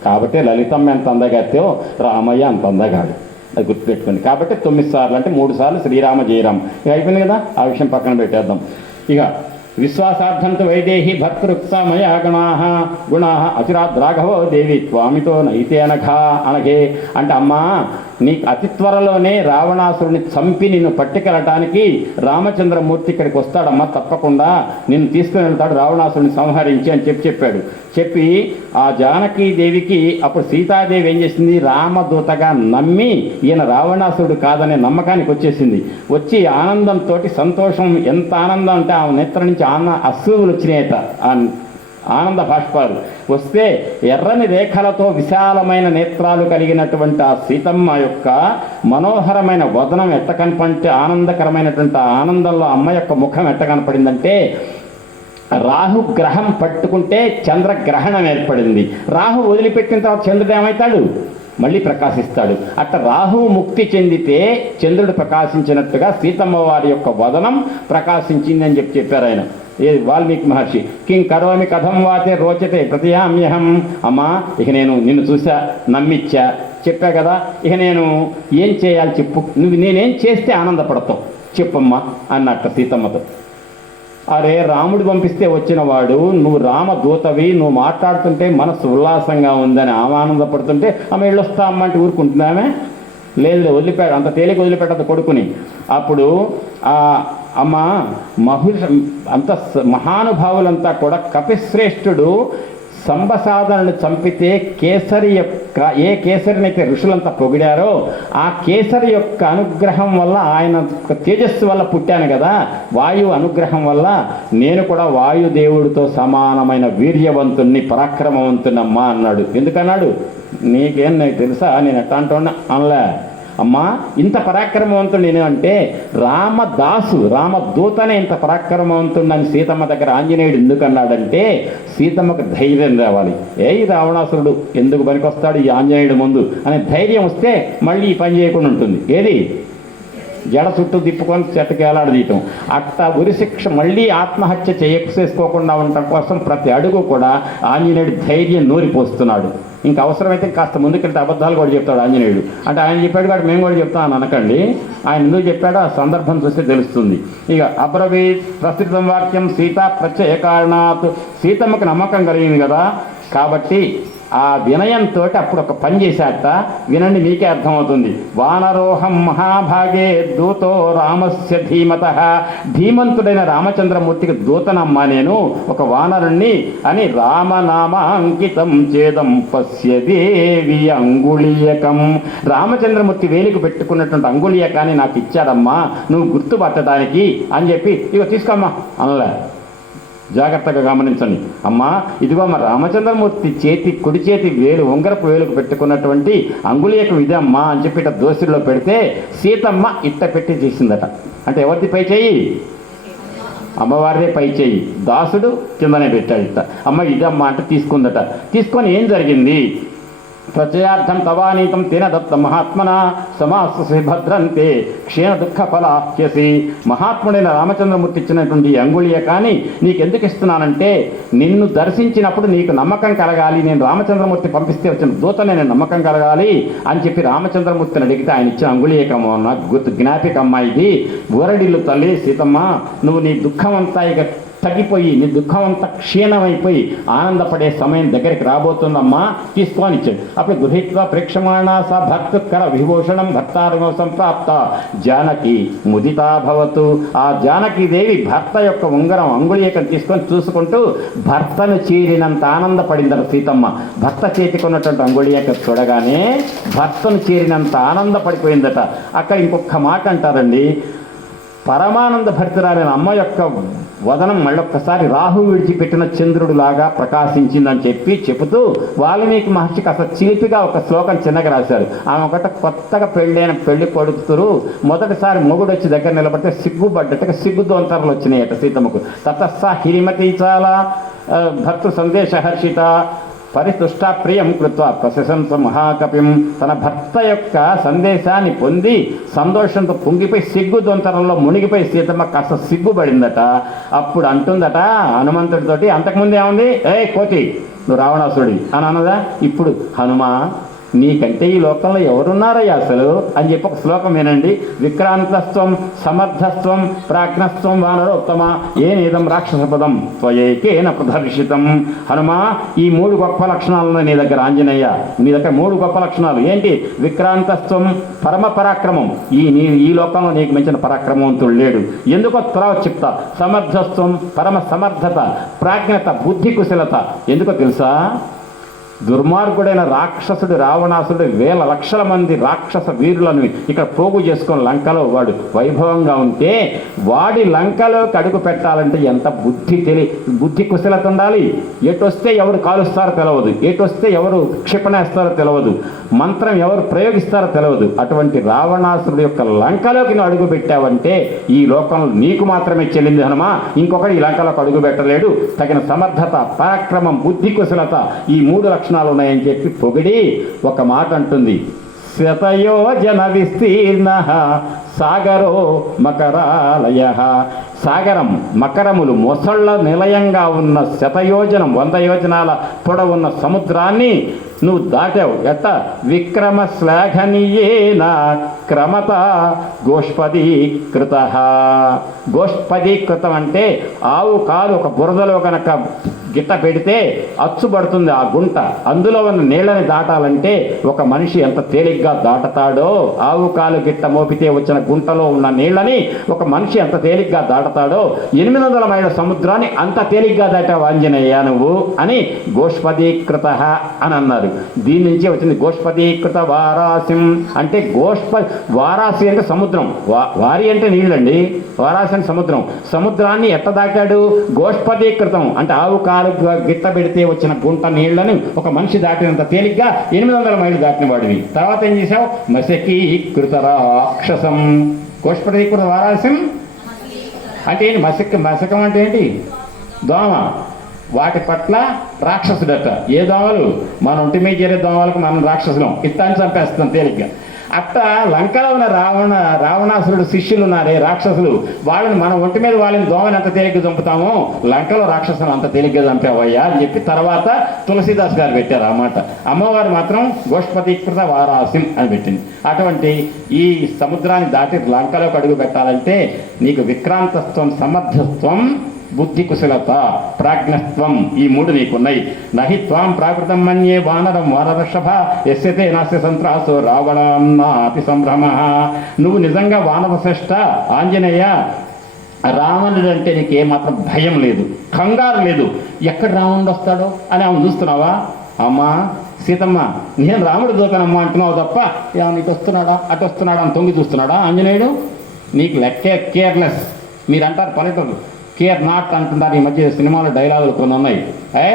కాబట్టి లలితమ్మ ఎంత అందగాతో రామయ్య అంత అందగాడు, అది గుర్తుపెట్టుకోండి. కాబట్టి 9 సార్లు అంటే 3 సార్లు శ్రీరామ జయరామ. ఇక అయిపోయింది కదా, ఆ విషయం పక్కన పెట్టేద్దాం. ఇక విశ్వాసార్థంతో వైదేహి భర్తృక్సమయా గుణా అచిరాద్ రాఘవో దేవి త్వామితో నైతే అనఘే అంటే అమ్మా నీకు అతి త్వరలోనే రావణాసురుని చంపి నిన్ను పట్టుకెళ్ళటానికి రామచంద్రమూర్తి ఇక్కడికి వస్తాడమ్మా, తప్పకుండా నిన్ను తీసుకుని వెళ్తాడు రావణాసురుని సంహరించి అని చెప్పాడు. చెప్పి ఆ జానకీదేవికి అప్పుడు సీతాదేవి ఏం చేసింది, రామదూతగా నమ్మి ఈయన రావణాసురుడు కాదనే నమ్మకానికి వచ్చేసింది. వచ్చి ఆనందంతో సంతోషం, ఎంత ఆనందం అంటే ఆమె నేత్ర నుంచి అశ్రువులు వచ్చినాయట, ఆనంద బాష్పాలు వస్తే ఎర్రని రేఖలతో విశాలమైన నేత్రాలు కలిగినటువంటి ఆ సీతమ్మ యొక్క మనోహరమైన వదనం ఎట్ట కనపంటే ఆనందకరమైనటువంటి ఆనందంలో అమ్మ యొక్క ముఖం ఎట్ట కనపడిందంటే రాహుగ్రహం పట్టుకుంటే చంద్రగ్రహణం ఏర్పడింది. రాహు వదిలిపెట్టిన తర్వాత చంద్రుడు ఏమవుతాడు, మళ్ళీ ప్రకాశిస్తాడు. అట్లా రాహువు ముక్తి చెందితే చంద్రుడు ప్రకాశించినట్టుగా సీతమ్మ వారి యొక్క వదనం ప్రకాశించిందని చెప్పారు ఆయన వాల్మీకి మహర్షి. కిం కరోమి కథం వాతే రోచతే ప్రతియామ్యహం. అమ్మా ఇక నేను నిన్ను చూసా, నమ్మిచ్చా, చెప్పా కదా, ఇక నేను ఏం చేయాలి చెప్పు, నేనేం చేస్తే ఆనందపడతావు చెప్పమ్మా అన్నట్టు సీతమ్మతో. అరే రాముడు పంపిస్తే వచ్చిన వాడు, నువ్వు రామదూతవి, నువ్వు మాట్లాడుతుంటే మనసు ఉల్లాసంగా ఉందని ఆమె ఆనందపడుతుంటే ఆమె వెళ్ళొస్తా అమ్మంటే ఊరుకుంటుందామె? లేదు, వదిలిపెట్ట, అంత తేలిక వదిలిపెట్టదు కొడుకుని. అప్పుడు అమ్మ అంత మహానుభావులంతా కూడా కపిశ్రేష్ఠుడు సంబసాధనను చంపితే కేసరి యొక్క ఏ కేసరినైతే ఋషులంతా పొగిడారో ఆ కేసరి యొక్క అనుగ్రహం వల్ల, ఆయన తేజస్సు వల్ల పుట్టాను కదా, వాయువు అనుగ్రహం వల్ల నేను కూడా వాయుదేవుడితో సమానమైన వీర్యవంతుణ్ణి పరాక్రమవంతునమ్మా అన్నాడు. ఎందుకన్నాడు, నీకేం నాకు తెలుసా, నేను ఎట్లా అంటున్నా అనలే. అమ్మా ఇంత పరాక్రమవంతుడు నేను అంటే రామదూతనే ఇంత పరాక్రమవంతుడని సీతమ్మ దగ్గర ఆంజనేయుడు ఎందుకన్నాడంటే సీతమ్మకు ధైర్యం రావాలి. రావణాసురుడు ఎందుకు పనికొస్తాడు ఈ ఆంజనేయుడు ముందు అనే ధైర్యం వస్తే మళ్ళీ ఈ పని చేయకుండా ఉంటుంది. ఏది జడ చుట్టూ తిప్పుకొని చెట్టుకి వేలాడదీయటం. అట్లా ఉరిశిక్ష మళ్ళీ ఆత్మహత్య చేసుకోకుండా ఉండటం కోసం ప్రతి అడుగు కూడా ఆంజనేయుడు ధైర్యం నూరిపోస్తున్నాడు. ఇంకా అవసరమైతే కాస్త ముందుకెళ్తే అబద్ధాలు కూడా చెప్తాడు ఆంజనేయుడు. అంటే ఆయన చెప్పాడు కాబట్టి మేము కూడా చెప్తాను అనకండి, ఆయన ఎందుకు చెప్పాడో ఆ సందర్భం చూస్తే తెలుస్తుంది. ఇక అబ్రవీత్ ప్రసిద్ధం వాక్యం సీత ప్రత్యయ కారణాత్, సీతమ్మకు నమ్మకం కలిగింది కదా కాబట్టి ఆ వినయంతో అప్పుడు ఒక పని చేశాట. వినండి, మీకే అర్థమవుతుంది. వానరోహం మహాభాగే దూతో రామస్య ధీమత, ధీమంతుడైన రామచంద్రమూర్తికి దూతనమ్మా నేను, ఒక వానరుణ్ణి అని రామనామాంకితం చేదం పశ్య దేవి అంగుళీయకం, రామచంద్రమూర్తి వేలికి పెట్టుకున్నటువంటి అంగుళీయకాన్ని నాకు ఇచ్చాడమ్మా నువ్వు గుర్తుపట్టడానికి అని చెప్పి ఇక తీసుకోమ్మా అనలే. జాగ్రత్తగా గమనించండి అమ్మా, ఇదిగో మా రామచంద్రమూర్తి కుడి చేతి వేలు ఉంగరపు వేలుకు పెట్టుకున్నటువంటి అంగుళీయకం ఇదే అమ్మా అని చెప్పి ఇట్ట దోసిలో పెడితే సీతమ్మ ఇట్ట పెట్టి చేసిందట. అంటే ఎవరిది పై చేయి, అమ్మవారిదే పై చేయి, దాసుడు కిందనే పెట్టాడు ఇట్ట. అమ్మ ఇదమ్మా అంటే తీసుకుందట. తీసుకొని ఏం జరిగింది, ప్రజయార్థం తవానీతం తేన దత్త మహాత్మన సమాస్సి భద్రంతే క్షీణ దుఃఖ ఫలాహ్యసి, మహాత్ముడైన రామచంద్రమూర్తి ఇచ్చినటువంటి అంగుళీయ కానీ నీకెందుకు ఇస్తున్నానంటే నిన్ను దర్శించినప్పుడు నీకు నమ్మకం కలగాలి, నేను రామచంద్రమూర్తి పంపిస్తే వచ్చిన దూతనే నేను నమ్మకం కలగాలి అని చెప్పి రామచంద్రమూర్తిని అడిగితే ఆయన ఇచ్చిన అంగుళీయకం జ్ఞాపికమ్మ ఇది. ఊరడిల్లు తల్లి సీతమ్మ, నువ్వు నీ దుఃఖం అంతా ఇక తగ్గిపోయి నీ దుఃఖం అంతా క్షీణమైపోయి ఆనందపడే సమయం దగ్గరికి రాబోతుందమ్మా, తీసుకొని ఇచ్చాడు. అప్పుడు గృహీత్వ ప్రేక్షమాణ స భక్తుకర విభూషణం భక్తారమో సంప్రాప్త జానకి ముదితాభవతు, ఆ జానకీదేవి భర్త యొక్క ఉంగరం అంగుళీయకం తీసుకొని చూసుకుంటూ భర్తను చేరినంత ఆనందపడిందట సీతమ్మ. భర్త చేతికున్నటువంటి అంగుళీయకం చూడగానే భర్తను చేరినంత ఆనందపడిపోయిందట. అక్కడ ఇంకొక మాట అంటారండి, పరమానంద భరితురాలైన అమ్మ యొక్క వదనం మళ్ళొక్కసారి రాహు విడిచిపెట్టిన చంద్రుడిలాగా ప్రకాశించిందని చెబుతూ వాల్మీకి మహర్షికి అసలు చిలిపిగా ఒక శ్లోకం చిన్నగా రాశారు. ఆమె ఒకట కొత్తగా పెళ్ళైన పెళ్లి కొడుకుతురు మొదటిసారి మొగుడు వచ్చి దగ్గర నిలబడితే సిగ్గుపడ్డట్టుగా సిగ్గుదోంతరలు వచ్చినాయట సీతమ్మకు. తతస్సా హిరిమతి చాలా భర్తృ సందేశ హర్షిత పరితుష్ట ప్రియం కృత్వ ప్రశంస మహాకపిం, తన భర్త యొక్క సందేశాన్ని పొంది సంతోషంతో పొంగిపోయి సిగ్గు దొంతరంలో మునిగిపోయి సీతమ్మ కాస్త సిగ్గుపడిందట. అప్పుడు అంటుందట హనుమంతుడితోటి, అంతకుముందు ఏముంది, కోతి నువ్వు రావణాసురుడివి అని అన్నదా. ఇప్పుడు హనుమా నీకంటే ఈ లోకంలో ఎవరున్నారయ్యా అసలు అని చెప్పి ఒక శ్లోకం వినండి. విక్రాంతత్వం సమర్థత్వం ప్రాజ్ఞత్వం వానరోత్తమ ఏనేదం రాక్షసపదం త్వయేకేన ప్రదర్శితం. హనుమా ఈ 3 గొప్ప లక్షణాలు ఉన్నాయి నీ దగ్గర. ఆంజనేయ నీ దగ్గర 3 గొప్ప లక్షణాలు ఏంటి? విక్రాంతత్వం పరమ పరాక్రమం. ఈ లోకంలో నీకు మించిన పరాక్రమవంతుడు లేడు. ఎందుకో తర్వాత చెప్తా. సమర్థత్వం పరమ సమర్థత. ప్రాజ్ఞత బుద్ధి కుశలత. ఎందుకో తెలుసా? దుర్మార్గుడైన రాక్షసుడు రావణాసుడు 1000 లక్షల మంది రాక్షస వీరులను ఇక్కడ పోగు చేసుకొని లంకలో వాడు వైభవంగా ఉంటే వాడి లంకలోకి అడుగు పెట్టాలంటే ఎంత బుద్ధి కుశలత ఉండాలి. ఎటొస్తే ఎవరు కాలుస్తారో తెలియదు, ఎటొస్తే ఎవరు క్షిపణేస్తారో తెలియదు, మంత్రం ఎవరు ప్రయోగిస్తారో తెలియదు. అటువంటి రావణాసురుడు యొక్క లంకలోకి నువ్వు అడుగు పెట్టావంటే ఈ లోకంలో నీకు మాత్రమే చెల్లింది హనుమా. ఇంకొకటి ఈ లంకలోకి అడుగు పెట్టలేడు. తగిన సమర్థత, పరాక్రమం, బుద్ధి కుశలత ఈ 3 లక్షణాలు ఉన్నాయని చెప్పి పొగిడి ఒక మాట అంటుంది. శతయోజన విస్తీర్ణ సాగరో మకరాలయ. సాగరం మకరములు మొసళ్ళ నిలయంగా ఉన్న శతయోజనం 100 యోజనాల పొడవున్న సముద్రాన్ని నువ్వు దాటావు. ఎట్ట? విక్రమ శ్లాఘనీయేన క్రమత గోష్పదీకృత. గోష్పదీకృతం అంటే ఆవు కాలు ఒక బురదలో కనుక గిట్ట పెడితే అచ్చుబడుతుంది ఆ గుంట. అందులో ఉన్న నీళ్ళని దాటాలంటే ఒక మనిషి ఎంత తేలిగ్గా దాటతాడో, ఆవు కాలు గిట్ట మోపితే వచ్చిన గుంటలో ఉన్న నీళ్ళని ఒక మనిషి ఎంత తేలిగ్గా దాటతాడో 800 మైళ్ళ సముద్రాన్ని అంత తేలిగ్గా దాటావు ఆంజనేయ నువ్వు అని గోష్పదీకృత అని అన్నారు. దీని నుంచే వచ్చింది గోష్పదీకృత వారాసిం అంటే వారాసి అంటే సముద్రం, వారి అంటే నీళ్ళండి, వారాసి అంటే సముద్రం. సముద్రాన్ని ఎట్ట దాటాడు? గోష్పదీకృతం అంటే ఆవు కాలు గిట్ట పెడితే వచ్చిన గుంట నీళ్లను ఒక మనిషి దాటినంత తేలిగ్గా 800 మైళ్ళు దాటిన వాడివి. తర్వాత ఏం చేశావు? మశకీకృత రాక్షసం. గోష్పదీకృత వారాసిం అంటే ఏంటి? మశకం అంటే ఏంటి? దోమ. వాటి పట్ల రాక్షసుడట. ఏ దోమలు? మన ఒంటి మీద చేరే దోమలకు మనం రాక్షసులం, ఇత్తాన్ని చంపేస్తున్నాం తేలిగ్గా. అట్ట లంకలో ఉన్న రావణాసురుడు శిష్యులు ఉన్నారే రాక్షసులు, వాళ్ళని మన ఒంటి మీద వాళ్ళని దోమని ఎంత తేలిగ్గా చంపుతామో లంకలో రాక్షసులు అంత తేలిగ్గా చంపావయ్యా అని చెప్పి తర్వాత తులసీదాస్ గారు పెట్టారు ఆ మాట. అమ్మవారు మాత్రం గోష్పదీకృత వారాసిం అని పెట్టింది. అటువంటి ఈ సముద్రాన్ని దాటి లంకలోకి అడుగు పెట్టాలంటే నీకు విక్రాంతత్వం, సమర్థత్వం, బుద్ధి కుశలత, ప్రాజ్ఞత్వం ఈ 3 నీకున్నాయి. నహి త్వాం ప్రాకృతం మన్యే వానరం వానరషభ యస్యతే నాస్య సంత్రాసో రావణాతి సంభ్రమ. నువ్వు నిజంగా వానర శ్రేష్ఠ ఆంజనేయ. రావణుడు అంటే నీకు ఏమాత్రం భయం లేదు, కంగారు లేదు. ఎక్కడ రావణుడు వస్తాడో అని ఆమె చూస్తున్నావా? అమ్మా సీతమ్మ, నేను రాముడు దూకనమ్మా అంటున్నావు తప్ప నీకు వస్తున్నాడా అటు వస్తున్నాడా అని తొంగి చూస్తున్నాడా ఆంజనేయుడు? నీకు లెక్కే కేర్లెస్. మీరంటారు పల్లెటూరు కేర్ నాట్ అంటున్నారు. ఈ మధ్య సినిమాలో డైలాగులు కొన్ని ఉన్నాయి.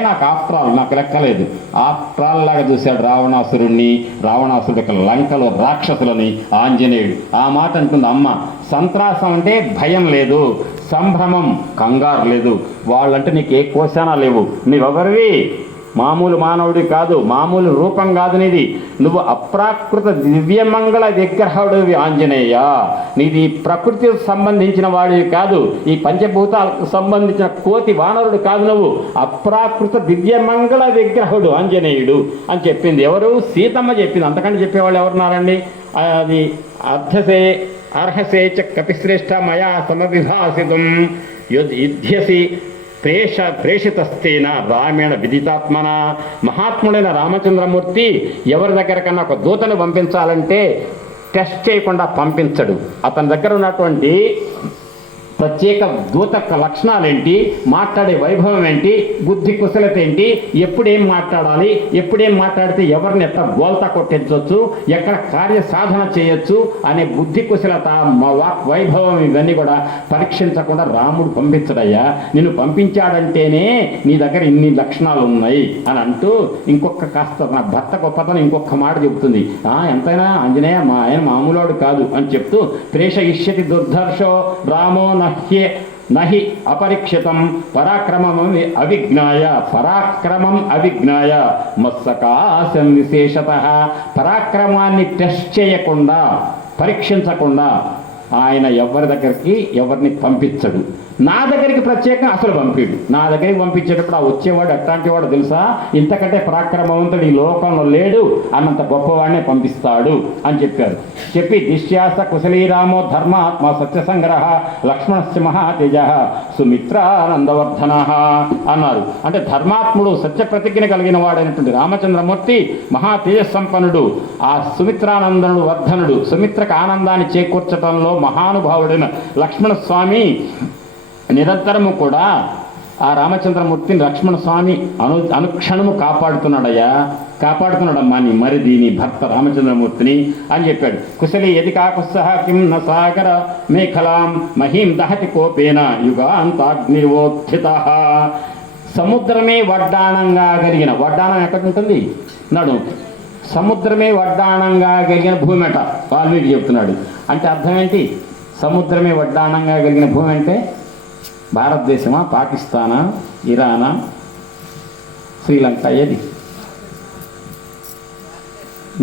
నాకు ఆఫ్టర్ ఆల్ నాకు లెక్కలేదు. ఆఫ్టర్ ఆల్ లాగా చూశాడు రావణాసురుణ్ణి, రావణాసురుడి యొక్క లంకలో రాక్షసులని ఆంజనేయుడు. ఆ మాట అంటుంది అమ్మ. సంత్రాసం అంటే భయం లేదు, సంభ్రమం కంగారు లేదు. వాళ్ళంటే నీకు ఏ కోశానా లేవు. నీవెవరివి? మామూలు మానవుడి కాదు, మామూలు రూపం కాదు నీది. నువ్వు అప్రాకృత దివ్యమంగళ విగ్రహుడివి ఆంజనేయ. నీది ప్రకృతికి సంబంధించిన వాడివి కాదు, ఈ పంచభూతాలకు సంబంధించిన కోతి వానరుడు కాదు. నువ్వు అప్రాకృత దివ్యమంగళ విగ్రహుడు ఆంజనేయుడు అని చెప్పింది ఎవరు? సీతమ్మ చెప్పింది. అంతకంటే చెప్పేవాళ్ళు ఎవరున్నారండి? అది అర్హసే చ కపిశ్రేష్ఠ మయా సమవిభాసితం యుధ్యసి ప్రేషితస్తేన రామేణ విదితాత్మన. మహాత్ముడైన రామచంద్రమూర్తి ఎవరి దగ్గర కన్నా ఒక దూతను పంపించాలంటే టెస్ట్ చేయకుండా పంపించడు. అతని దగ్గర ఉన్నటువంటి ప్రత్యేక దూత లక్షణాలు ఏంటి, మాట్లాడే వైభవం ఏంటి, బుద్ధి కుశలత ఏంటి, ఎప్పుడేం మాట్లాడాలి, ఎప్పుడేం మాట్లాడితే ఎవరిని ఎట్లా బోల్తా కొట్టించవచ్చు, ఎక్కడ కార్య సాధన చేయొచ్చు అనే బుద్ధి కుశలత, వాక్ వైభవం ఇవన్నీ కూడా పరీక్షించకుండా రాముడు పంపించడయ్యా. నిన్ను పంపించాడంటేనే నీ దగ్గర ఇన్ని లక్షణాలు ఉన్నాయి అని అంటూ ఇంకొక కాస్త నా భర్త గొప్పతనం ఇంకొక మాట చెబుతుంది. ఎంతైనా ఆంజనేయ ఆయన మామూలుడు కాదు అని చెప్తూ ప్రేష ఇష్యతి దుర్ధర్షో రామో నహి అపరీక్షితం పరాక్రమం అవిజ్ఞాయ మత్సకాశం విశేషతః. పరాక్రమాన్ని టెస్ట్ చేయకుండా, పరీక్షించకుండా ఆయన ఎవరి దగ్గరికి ఎవరిని పంపించడు. నా దగ్గరికి ప్రత్యేకంగా అసలు పంపిడు. నా దగ్గరికి పంపించేటప్పుడు ఆ వచ్చేవాడు ఎట్లాంటి వాడు తెలుసా, ఇంతకంటే పరాక్రమవంతుడు ఈ లోకంలో లేడు, అన్నంత గొప్పవాడినే పంపిస్తాడు అని చెప్పారు. చెప్పి దిశ్యాస కుశలీరామో ధర్మాత్మ సత్యసంగ్రహ లక్ష్మణస్య మహాతేజ సుమిత్రానందవర్ధన అన్నారు. అంటే ధర్మాత్ముడు సత్య ప్రతిజ్ఞ కలిగిన వాడైనటువంటి రామచంద్రమూర్తి మహా తేజస్సంపన్నుడు, ఆ సుమిత్రానందనుడు వర్ధనుడు, సుమిత్రకు ఆనందాన్ని చేకూర్చడంలో మహానుభావుడైన లక్ష్మణస్వామి నిరంతరము కూడా ఆ రామచంద్రమూర్తిని లక్ష్మణస్వామి అనుక్షణము కాపాడుతున్నాడమ్మా నీ మరిది నీ భర్త రామచంద్రమూర్తిని అని చెప్పాడు. కుశలి యది కాకుత్సహ కిం న సాగర మేఖలాం మహీం దహతి కోపేన యుగాంతాగ్నివోత్థిత. సముద్రమే వడ్డాణంగా కలిగిన, వడ్డాణం ఎక్కడ ఉంటుంది, నడుము, సముద్రమే వడ్డాణంగా కలిగిన భూమి అట వాల్మీకి చెప్తున్నాడు. అంటే అర్థం ఏంటి, సముద్రమే వడ్డాణంగా కలిగిన భూమి అంటే భారతదేశమా, పాకిస్తానా, ఇరానా, శ్రీలంక, ఏది?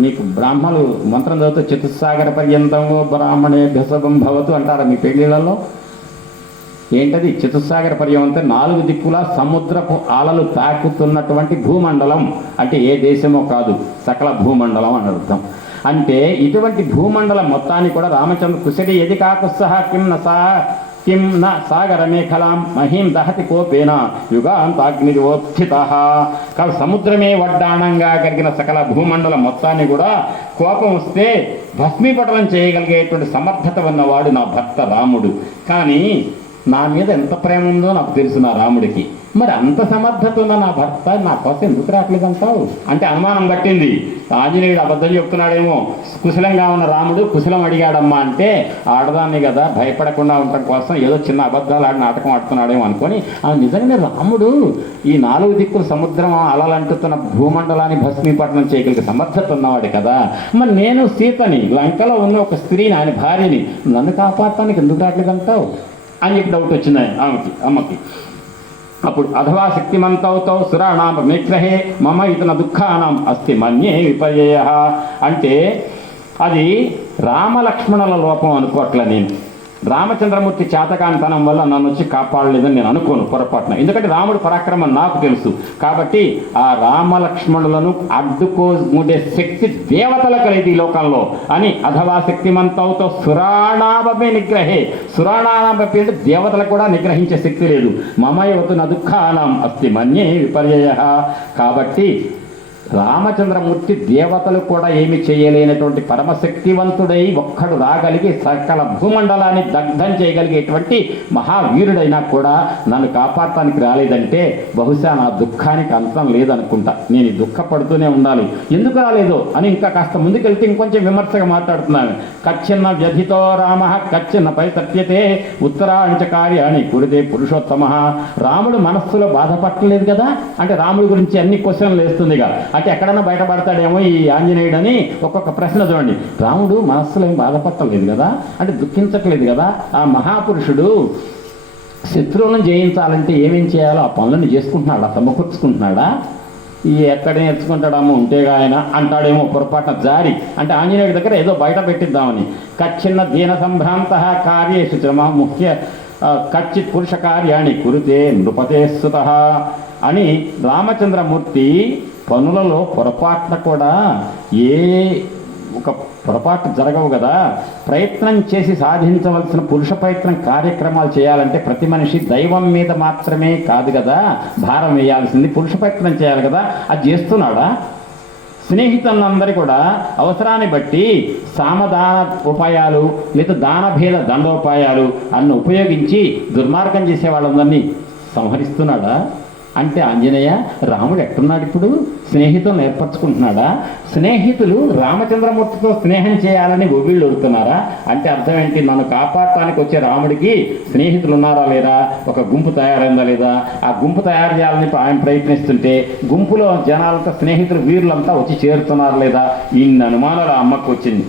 మీకు బ్రాహ్మణులు మంత్రం చదువుతూ చతుస్సాగర పర్యంతంలో బ్రాహ్మణే భసభం భవతు అంటారా మీ పెళ్లిళ్ళలో? ఏంటది చతుస్సాగర పర్యంతం? 4 దిక్కులా సముద్రపు అలలు తాకుతున్నటువంటి భూమండలం అంటే ఏ దేశమో కాదు, సకల భూమండలం అని అర్థం. అంటే ఇటువంటి భూమండలం మొత్తాన్ని కూడా రామచంద్ర కుశలి యది కాకుత్సహ కిం న సాగర మేఖలాం మహీం దహతి కోపేన యుగాంతాగ్నివోత్థిత. కాబట్టి సముద్రమే వడ్డాణంగా కలిగిన సకల భూమండలం మొత్తాన్ని కూడా కోపం వస్తే భస్మీపటలం చేయగలిగేటువంటి సమర్థత ఉన్నవాడు నా భర్త రాముడు. కానీ నా మీద ఎంత ప్రేమ ఉందో నాకు తెలుసు నా రాముడికి. మరి అంత సమర్థత ఉన్న నా భర్త నా కోసం ఎందుకు రావట్లేదంటావు అంటే అనుమానం పట్టింది. ఆంజనేయుడు అబద్ధం చెప్తున్నాడేమో, కుశలంగా ఉన్న రాముడు కుశలం అడిగాడమ్మా అంటే ఆడదాన్ని కదా భయపడకుండా ఉండటం కోసం ఏదో చిన్న అబద్ధాలు ఆడి నాటకం ఆడుతున్నాడేమో అనుకొని, నిజంగానే రాముడు ఈ 4 దిక్కులు సముద్రం అలలంటుతున్న భూమండలాన్ని భస్మీపట్నం చేయగలిగే సమర్థత ఉన్నవాడు కదా. మరి నేను సీతని, లంకలో ఉన్న ఒక స్త్రీని, ఆయన భార్యని, నన్ను కాపాడటానికి ఎందుకు రావట్లేదంటావు అని చెప్పి డౌట్ వచ్చింది అమ్మకి. అప్పుడు అథవా శక్తిమంతౌతో సురాణాం నిగ్రహే మమ ఇతన దుఃఖానం అస్తి మన్యే విపర్యయ. అంటే అది రామలక్ష్మణుల లోపం అనుకోవట్లే నేను. రామచంద్రమూర్తి చేతకాంతనం వల్ల నన్ను వచ్చి కాపాడలేదని నేను అనుకోను పొరపాటున. ఎందుకంటే రాముడు పరాక్రమం నాకు తెలుసు. కాబట్టి ఆ రామలక్ష్మణులను అడ్డుకోముడే శక్తి దేవతలకు లేదు ఈ లోకంలో అని అథవా శక్తిమంతవుతో సురాణాభమే నిగ్రహే. సురాణాభి అంటే దేవతలకు కూడా నిగ్రహించే శక్తి లేదు. మమయవతు న దుఃఖానం అస్తి మన్యే విపర్యయ. కాబట్టి రామచంద్రమూర్తి దేవతలు కూడా ఏమి చేయలేనటువంటి పరమశక్తివంతుడై ఒక్కడు రాగలిగి సకల భూమండలాన్ని దగ్ధం చేయగలిగేటువంటి మహావీరుడైనా కూడా నన్ను కాపాడటానికి రాలేదంటే బహుశా నా దుఃఖానికి అంతం లేదనుకుంటా. నేను దుఃఖపడుతూనే ఉండాలి. ఎందుకు రాలేదో అని ఇంకా కాస్త ముందుకెళ్తే ఇంకొంచెం విమర్శగా మాట్లాడుతున్నాను. కచ్చిన్న వ్యధితో రామ కచ్చిన్న పరితప్యతే ఉత్తరాంచ కార్యాన్ని కురితే పురుషోత్తమ. రాముడు మనస్సులో బాధపడలేదు కదా, అంటే రాముడి గురించి అన్ని క్వశ్చన్లు వేస్తుందిగా. అంటే ఎక్కడన్నా బయటపడతాడేమో ఈ ఆంజనేయుడు అని ఒక్కొక్క ప్రశ్న చూడండి. రాముడు మనస్సులో ఏం బాధపడలేదు కదా, అంటే దుఃఖించట్లేదు కదా. ఆ మహాపురుషుడు శత్రువులను జయించాలంటే ఏమేం చేయాలో ఆ పనులను చేసుకుంటున్నాడా, సమకూర్చుకుంటున్నాడా? ఈ ఎక్కడ నేర్చుకుంటాడేమో ఉంటేగా ఆయన అంటాడేమో పొరపాటున జారి. అంటే ఆంజనేయుడి దగ్గర ఏదో బయట పెట్టిద్దామని. కచ్చిన్న దీన సంభ్రాంత కార్యేషు శ్రమ ముఖ్య కచ్చిత్ పురుష కార్యాన్ని కురితే నృపతే సుత అని రామచంద్రమూర్తి పనులలో పొరపాటున కూడా ఒక పొరపాటు జరగవు కదా. ప్రయత్నం చేసి సాధించవలసిన పురుష ప్రయత్నం కార్యక్రమాలు చేయాలంటే ప్రతి మనిషి దైవం మీద మాత్రమే కాదు కదా భారం వేయాల్సింది, పురుష ప్రయత్నం చేయాలి కదా. అది చేస్తున్నాడా? స్నేహితులందరూ కూడా అవసరాన్ని బట్టి సామదాన ఉపాయాలు లేదా దానభేద దండోపాయాలు అన్ని ఉపయోగించి దుర్మార్గం చేసే వాళ్ళందరినీ సంహరిస్తున్నాడా? అంటే ఆంజనేయ రాముడు ఎట్టున్నాడు ఇప్పుడు? స్నేహితులను ఏర్పరచుకుంటున్నాడా? స్నేహితులు రామచంద్రమూర్తితో స్నేహం చేయాలని ఒబిళ్ళు ఒడుతున్నారా? అంటే అర్థం ఏంటి? నన్ను కాపాడటానికి వచ్చే రాముడికి స్నేహితులు ఉన్నారా లేదా, ఒక గుంపు తయారైందా లేదా? ఆ గుంపు తయారు చేయాలని ఆయన ప్రయత్నిస్తుంటే గుంపులో జనాలంతా స్నేహితులు వీరులంతా వచ్చి చేరుతున్నారు లేదా? ఇన్ని అనుమానాలు ఆ అమ్మకు వచ్చింది.